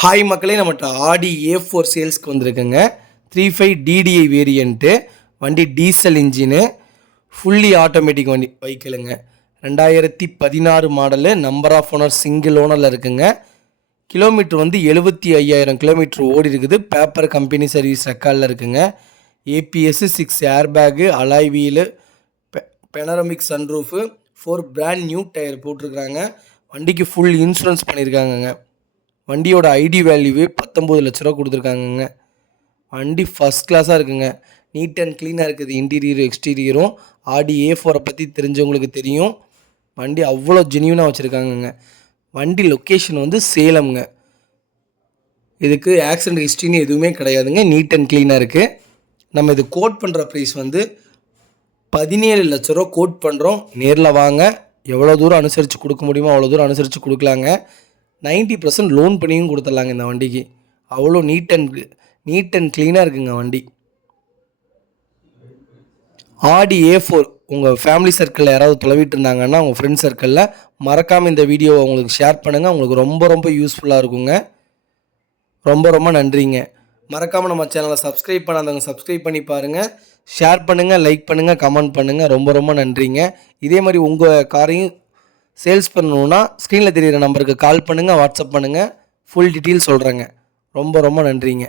Hi மக்களே, நம்மகிட்ட ஆடி A4 சேல்ஸ்க்கு வந்திருக்குங்க. 35 DDI வேரியண்ட்டு வண்டி, டீசல் இன்ஜினு, ஃபுல்லி ஆட்டோமேட்டிக் வண்டி வெஹிக்கிளுங்க. 2016 model, number of owner single ஓனரில் இருக்குங்க. கிலோமீட்டர் வந்து 75,000 கிலோமீட்டர் ஓடி இருக்குது. பேப்பர் கம்பெனி சர்வீஸ் ரெக்கார்டில் இருக்குங்க. APS, 6 air bag, alloy wheel, panoramic sunroof, 4 brand new tyre போட்டிருக்கிறாங்க. வண்டிக்கு ஃபுல் இன்சூரன்ஸ் பண்ணியிருக்காங்கங்க. வண்டியோட ஐடி வேல்யூவே 19 லட்ச ரூபா கொடுத்துருக்காங்கங்க. வண்டி ஃபஸ்ட் கிளாஸாக இருக்குங்க. நீட் அண்ட் க்ளீனாக இருக்குது. இன்டீரியரும் எக்ஸ்டீரியரும். ஆடி A4 பற்றி தெரிஞ்சவங்களுக்கு தெரியும். வண்டி அவ்வளோ ஜென்யூனாக வச்சுருக்காங்கங்க. வண்டி லொக்கேஷன் வந்து சேலம்ங்க. இதுக்கு ஆக்சிடென்ட் ஹிஸ்ட்ரின்னு எதுவுமே கிடையாதுங்க. நீட் அண்ட் க்ளீனாக இருக்குது. நம்ம இது கோட் பண்ணுற ப்ரைஸ் வந்து 17 லட்ச ரூபா கோட் பண்ணுறோம். நேரில் வாங்க, எவ்வளோ தூரம் அனுசரித்து கொடுக்க முடியுமோ அவ்வளோ தூரம் அனுசரித்து கொடுக்கலாங்க. 90% லோன் பண்ணியும் கொடுத்துடலாங்க. இந்த வண்டிக்கு அவ்வளோ நீட் அண்ட் க்ளீனாக இருக்குங்க வண்டி. ஆடி A4 உங்கள் ஃபேமிலி சர்க்கிளில் யாராவது தொலைவிட்டு இருந்தாங்கன்னா, உங்கள் ஃப்ரெண்ட்ஸ் சர்க்கிளில் மறக்காமல் இந்த வீடியோவை உங்களுக்கு ஷேர் பண்ணுங்கள். உங்களுக்கு ரொம்ப யூஸ்ஃபுல்லாக இருக்குங்க. ரொம்ப நன்றிங்க. மறக்காமல் நம்ம சேனலை சப்ஸ்கிரைப் பண்ணாதவங்க சப்ஸ்கிரைப் பண்ணி பாருங்கள். ஷேர் பண்ணுங்கள், லைக் பண்ணுங்கள், கமெண்ட் பண்ணுங்கள். ரொம்ப நன்றிங்க. இதே மாதிரி உங்கள் காரையும் சேல்ஸ் பண்ணணுன்னா ஸ்க்ரீனில் தெரிகிற நம்பருக்கு கால் பண்ணுங்கள், வாட்ஸ்அப் பண்ணுங்கள். ஃபுல் டீட்டெயில் சொல்கிறேங்க. ரொம்ப நன்றிங்க.